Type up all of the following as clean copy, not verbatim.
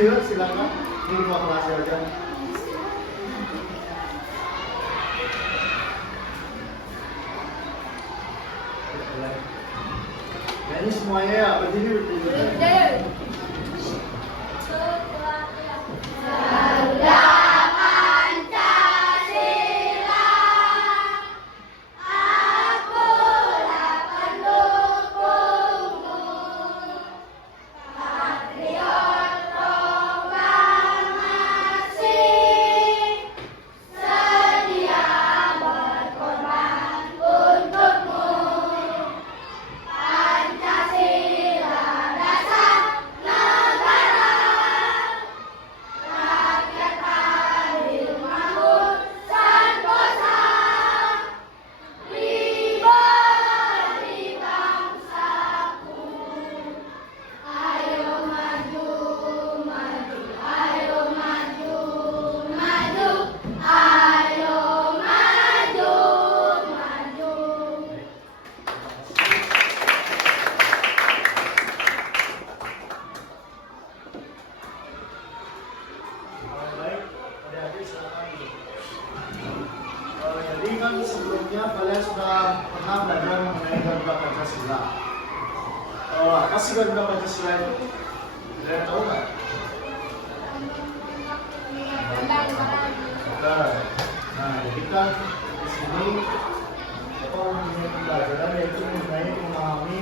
Iya, silakan. Ini dua kelas aja. Nah, ini semuanya ya, berdiri. Jadi kan sebelumnya kalian sudah pernah belajar mengenai Garuda Pancasila. Apa sih Garuda Pancasila itu? Ada yang tahu nggak? Nah, jadi kan di sini mempunyai pembelajaran yaitu mengenai memahami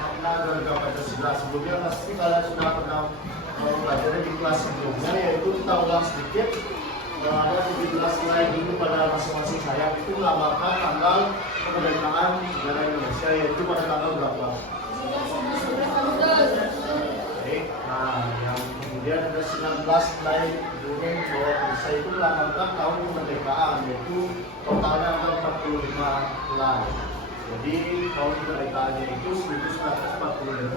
makna Garuda Pancasila. Sebelumnya pasti kalian sudah pernah belajar di kelas sebelumnya, yaitu kita ulang sedikit. Ada 17 slide dulu pada masing-masing sayap itu melambangkan tanggal kemerdekaan negara Indonesia, yaitu pada tanggal berapa? Oke, nah yang kemudian ada 19 slide dulu bahwa Indonesia itu melambangkan tahun kemerdekaan, yaitu totalnya ada 45 slide. Jadi tahun kemerdekaannya itu 1945.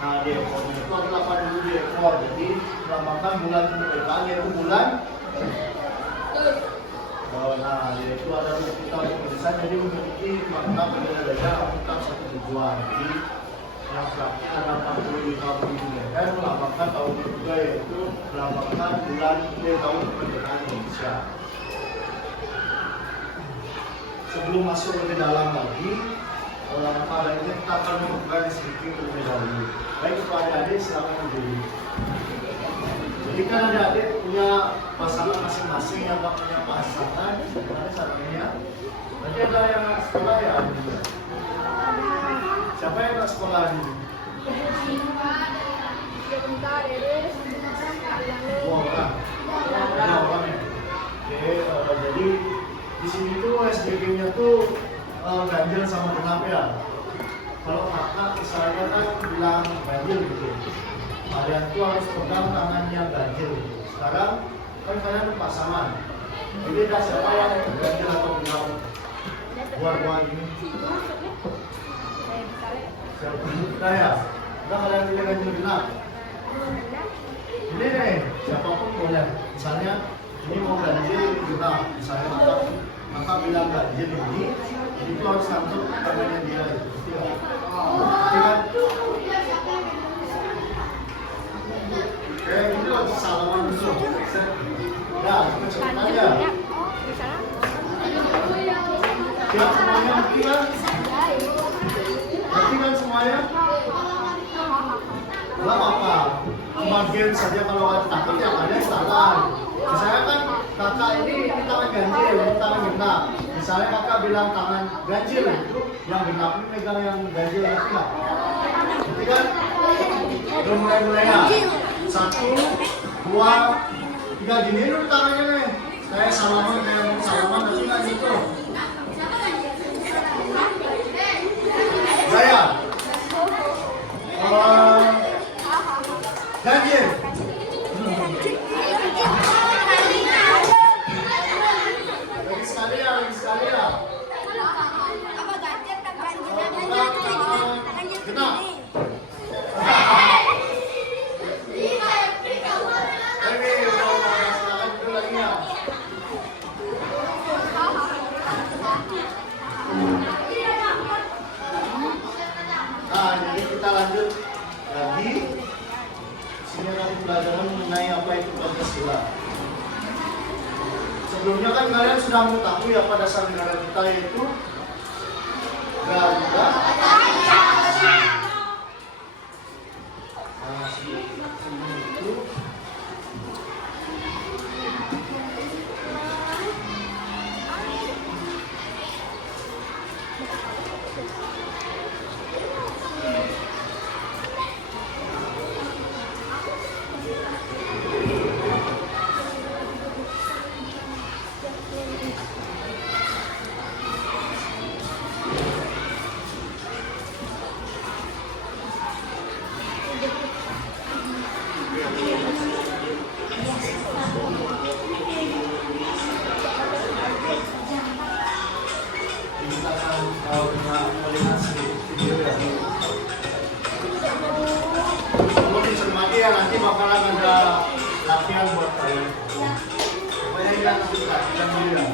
Nah, di ekornya itu ada 8 dulu di ekor, jadi melambangkan bulan kemerdekaan yaitu bulan. Nah, yaitu ada kita Indonesia, jadi memiliki makna berbeda-beda tentang satu tujuan. Jadi yang terakhir ada 45 bulan melambangkan tahun kedua, yaitu melambangkan bulan tahun kemerdekaan Indonesia. Sebelum masuk lebih dalam lagi, pada ini kita akan membuka sedikit terlebih dahulu. Baik, untuk adik-adik silakan berdiri. Jadi kan adik-adik punya pasangan masing-masing, yang tak punya pasangan, ada satunya. Nanti ada yang anak sekolah ya? Siapa yang anak sekolah ini? Oh, orang. Orang ya. Oke, jadi di sini tuh SDG-nya tuh ganjil sama genap ya. Kalau kakak misalnya kan bilang ganjil gitu, kalian tuh harus pegang tangan yang ganjil gitu. Sekarang kan kalian pasangan, jadi ada siapa yang ganjil atau genap? Buat ini siapa? Ya, udah kalian pilih ganjil genap. Ini nih, siapapun boleh. Misalnya ini mau ganjil genap, misalnya maka bilang ganjil ini itu harus ngantuk tangannya dia itu. Oke, itu harus salaman dulu. Nah, cepat aja. Siap semuanya, ngerti kan? Ngerti kan semuanya? Gak apa-apa, bagian saja kalau ada takut yang ada salah. Misalnya kan kakak ini tangan ganjil, ini tangan genap. Misalnya kakak bilang tangan ganjil, yang genap ini megang yang ganjil itu nggak? Jadi kan, udah mulai ya. 1, 2, 3 gini dulu tangannya nih. Kayak salaman, nanti nggak gitu. Saya. Ganjil. Lagi sekali ya. Apa ganjil tak ganjil Genap. Nah, jadi kita lanjut lagi. Sini pembelajaran mengenai apa itu Pancasila. Sebelumnya kan kalian sudah mengetahui apa dasar negara kita, yaitu Garuda. Nah, sebelum itu kita akan melihat sedikit video ya. Sebelum dicermati ya, nanti bakalan ada latihan buat kalian. Pokoknya ini nanti latihan dulu ya.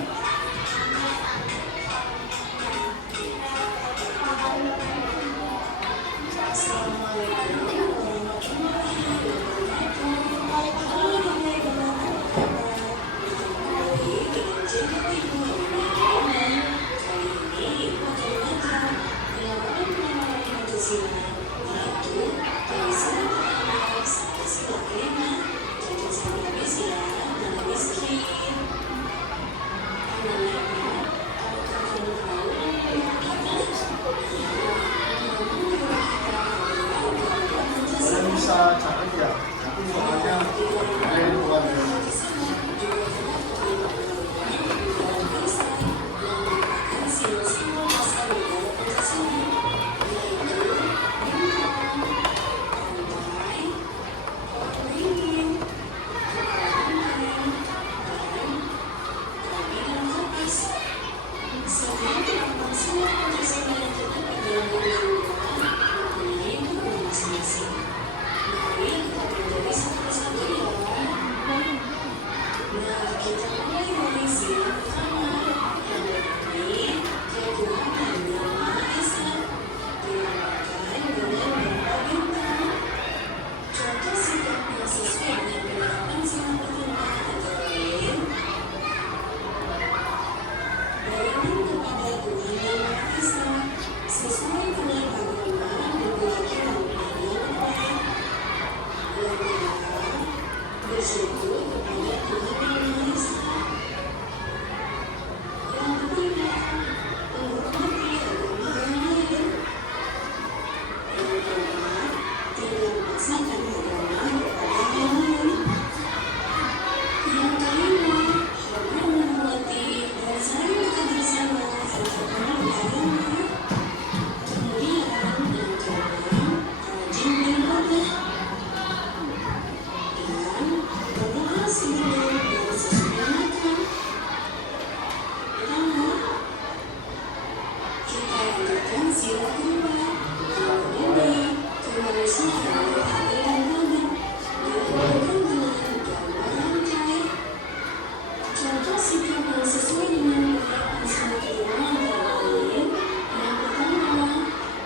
Kalian bisa catat ya, nanti soalnya kalian buat ya.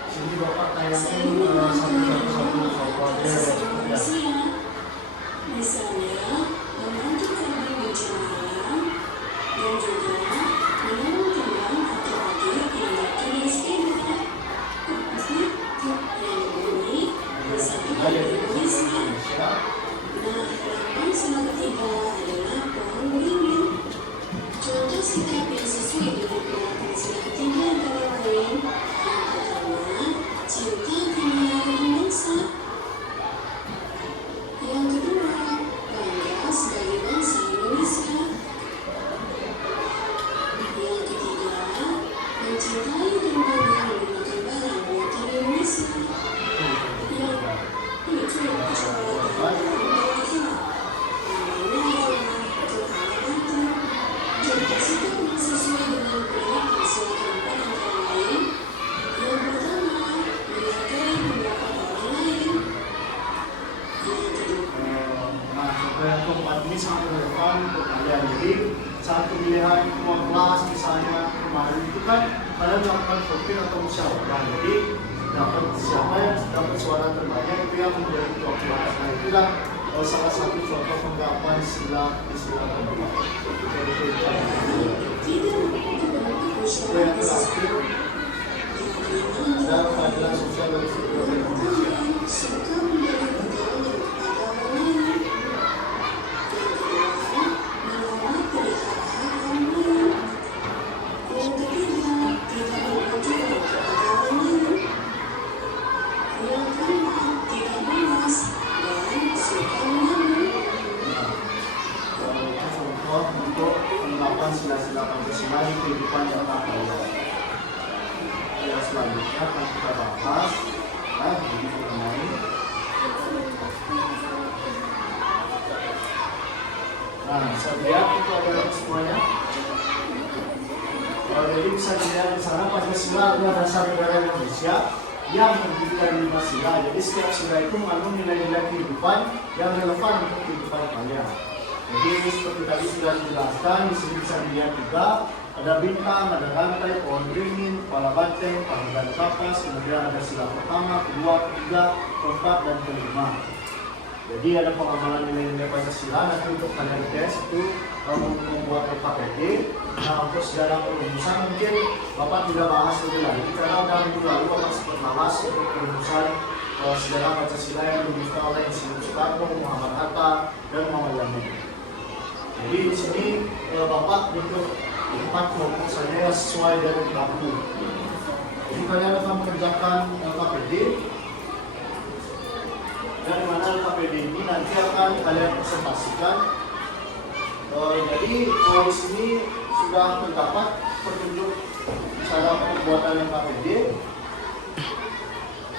Sini Bapak tayangin satu-satu soal ya. Saat pemilihan ketua kelas misalnya kemarin itu kan kalian melakukan voting atau musyawarah, jadi dapat siapa yang dapat suara terbanyak itu yang menjadi ketua kelas. Nah itulah salah satu contoh penerapan sila istilah kedua. Yang terakhir adalah keadilan sosial dan ekonomi Indonesia. Untuk penerapan sila-sila Pancasila di kehidupan yang tak kaya. Yang selanjutnya akan kita bahas lagi mengenai bisa dilihat itu ada semuanya. Jadi bisa dilihat di sana Pancasila adalah dasar negara Indonesia yang mendirikan 5 sila. Jadi setiap sila itu mengandung nilai-nilai kehidupan yang relevan untuk kehidupan kalian. Jadi seperti tadi sudah dijelaskan, di sini bisa dilihat juga ada bintang, ada rantai, pohon beringin, kepala banteng, panggilan kapas, kemudian ada sila pertama, kedua, ketiga, keempat, dan kelima. Jadi ada pengamalan nilai-nilai Pancasila. Nanti untuk kalian tes itu membuat LKPD. Nah, untuk sejarah perumusan mungkin Bapak tidak bahas lebih lagi karena udah minggu lalu Bapak sempat bahas untuk perumusan sejarah Pancasila yang dirumuskan oleh Insinyur Soekarno, Muhammad Hatta, dan Muhammad Yamin. Jadi di sini Bapak untuk 4 kelompok saja yang sesuai dari tahun. Jadi kalian akan mengerjakan LKPD. Dan mana LKPD ini nanti akan kalian presentasikan. Jadi di sini sudah terdapat petunjuk cara pembuatan LKPD.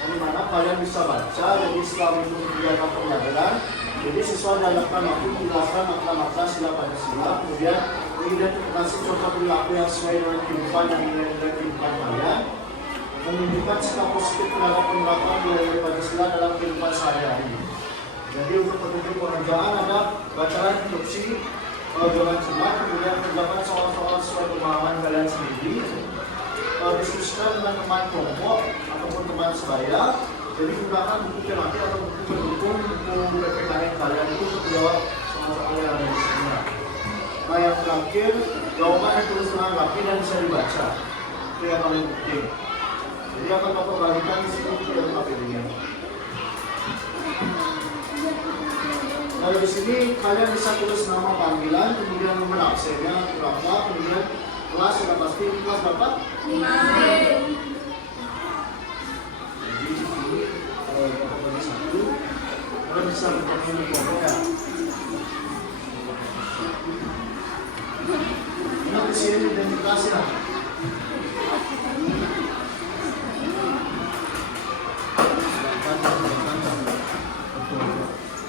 Di mana kalian bisa baca. Jadi setelah itu kegiatan pembelajaran. Jadi siswa diharapkan mampu menjelaskan makna-makna sila Pancasila, kemudian mengidentifikasi contoh perilaku yang sesuai dengan kehidupan yang nilai-nilai kehidupan kalian, menunjukkan sikap positif terhadap penerapan nilai-nilai Pancasila dalam kehidupan sehari-hari. Jadi untuk petunjuk pengerjaan ada bacaan instruksi dengan cermat, kemudian mengerjakan soal-soal sesuai pemahaman kalian sendiri, diskusikan dengan teman kelompok ataupun teman sebaya. Jadi gunakan buku tematik atau buku pendukung, buku PPKN kalian itu untuk menjawab soal-soal yang ada di sini. Nah yang terakhir, jawaban yang tulis dengan rapi dan bisa dibaca. Itu yang paling penting. Jadi akan Bapak bagikan di sini untuk yang KPD-nya. Lalu di sini kalian bisa tulis nama panggilan, kemudian nomor absennya berapa, kemudian kelas sudah pasti kelas berapa? 5. Kalau bisa bertemu di ya. Ini di sini identifikasi lah.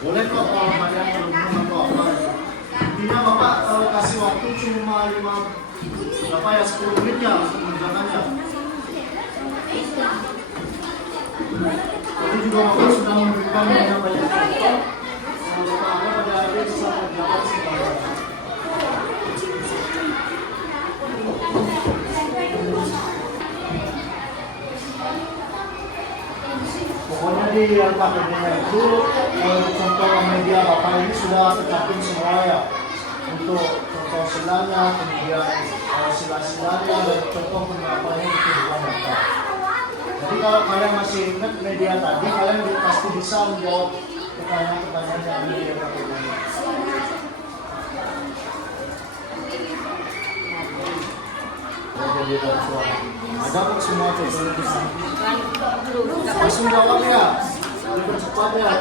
Boleh kok kalau kalian belum atau apa. Intinya Bapak kasih waktu cuma 10 menit ya untuk mengerjakannya. Tadi juga Bapak sudah memberikan banyak contoh. Bapak ada pada akhir bisa mengerjakan semuanya. Pokoknya di LKPD-nya itu contoh media Bapak ini sudah tercantum semua ya. Untuk contoh silanya, kemudian sila-silanya, dan contoh penerapannya di kehidupan Bapak. Jadi kalau kalian masih ingat media tadi, kalian pasti bisa menjawab pertanyaan-pertanyaan yang ada di LKPD-nya. Ada kok semua contohnya di sini. Langsung jawab ya, lebih cepat ya.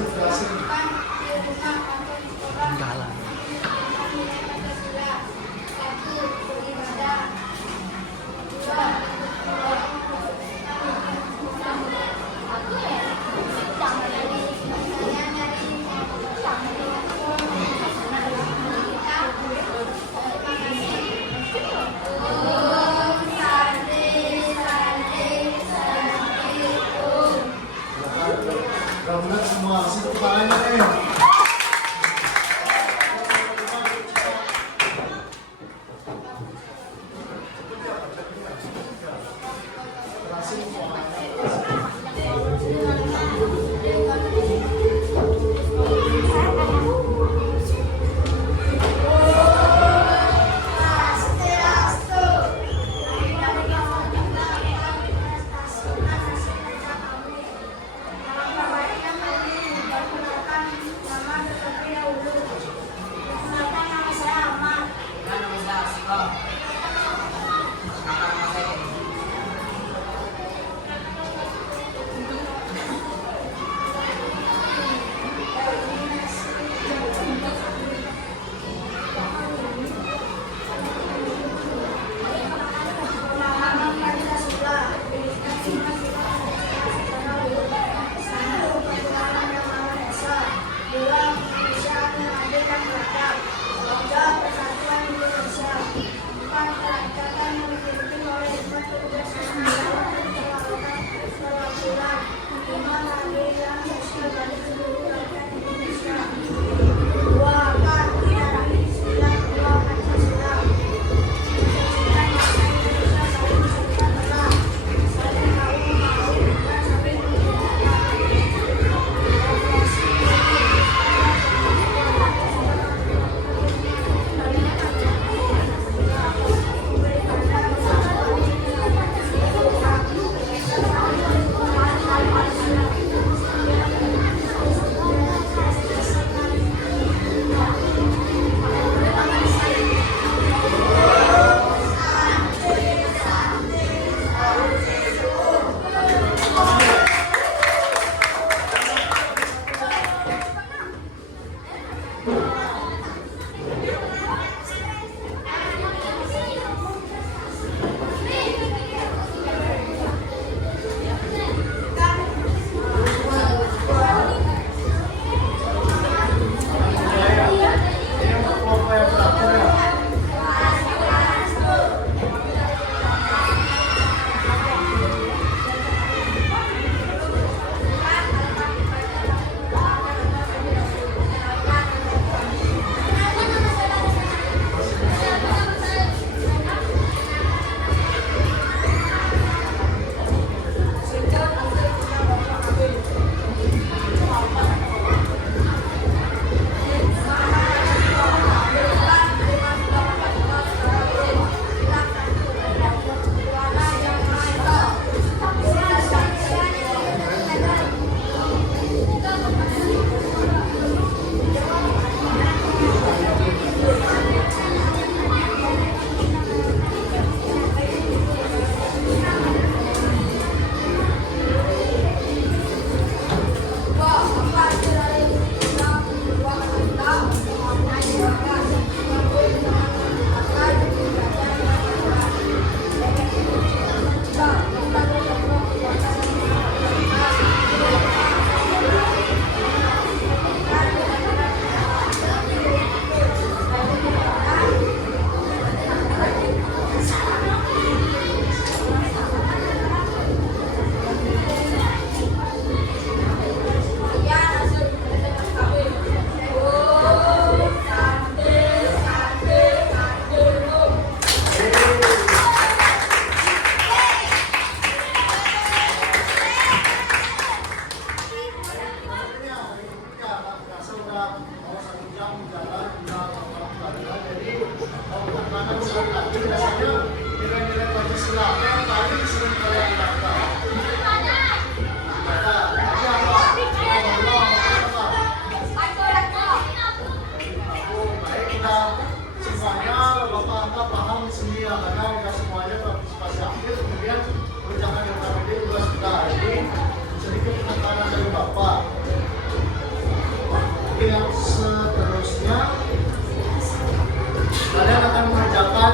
berhasil. Jalan. Mudah-mudahan semua sibuk tangannya nih.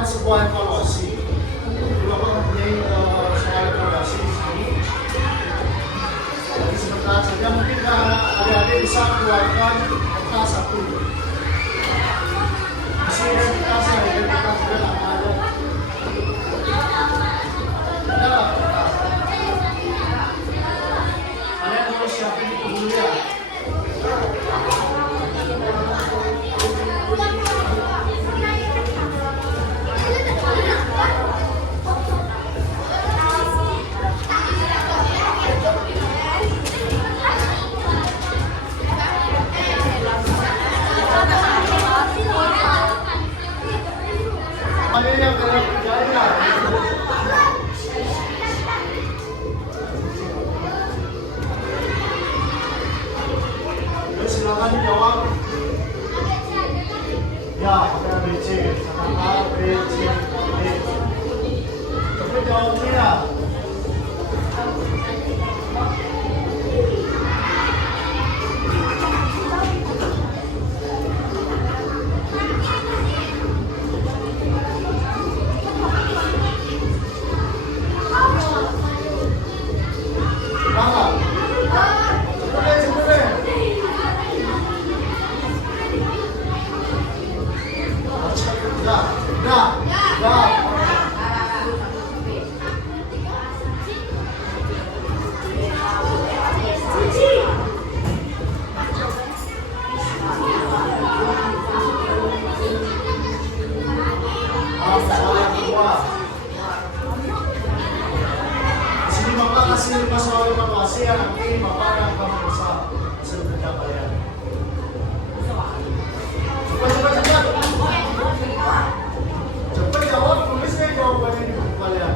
sebuah evaluasi. Jadi Bapak mempunyai soal evaluasi di sini. Jadi sebentar saja mungkin adik-adik bisa keluarkan peta satu. Isi identitas juga nama ada. Ada nggak peta? Kalian harus siapin itu dulu ya. Ada yang kalian kerjain ya? Silakan dijawab. Ya, ada ABC. Sama A, B, C, D. Coba jawabnya ya. Hasil soal evaluasi yang nanti Bapak yang akan berusaha hasil kerja kalian. Cepat jawab, tulisnya jawabannya di buku kalian.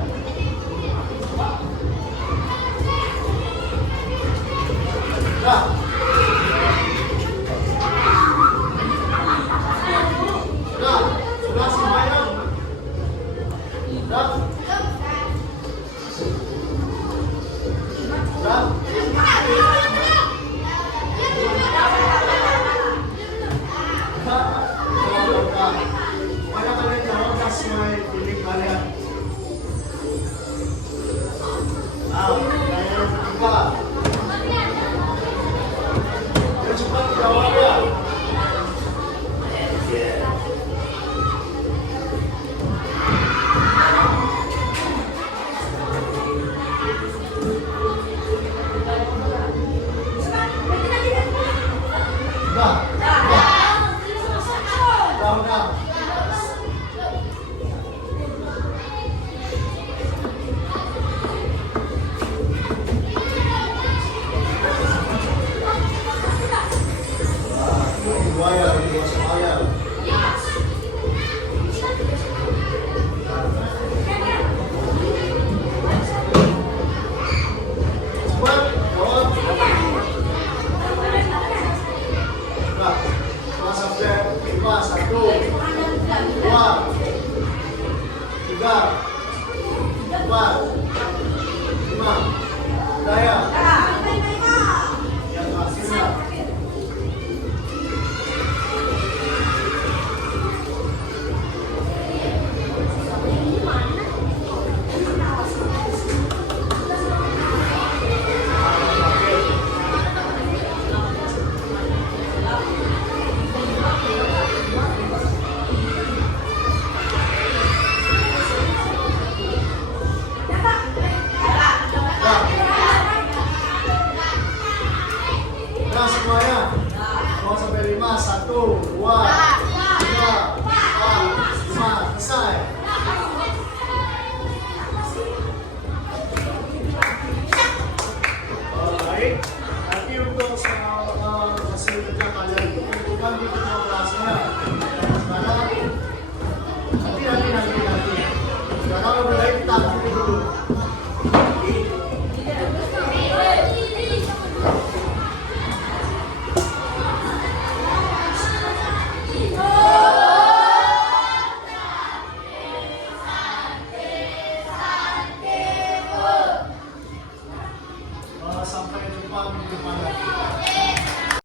Nah. Sudah semuanya. Sudah. Mana kalian jawab sesuai pilih kalian. Kalian juga. Cepat jawab ya. Tiga, empat, lima, daya.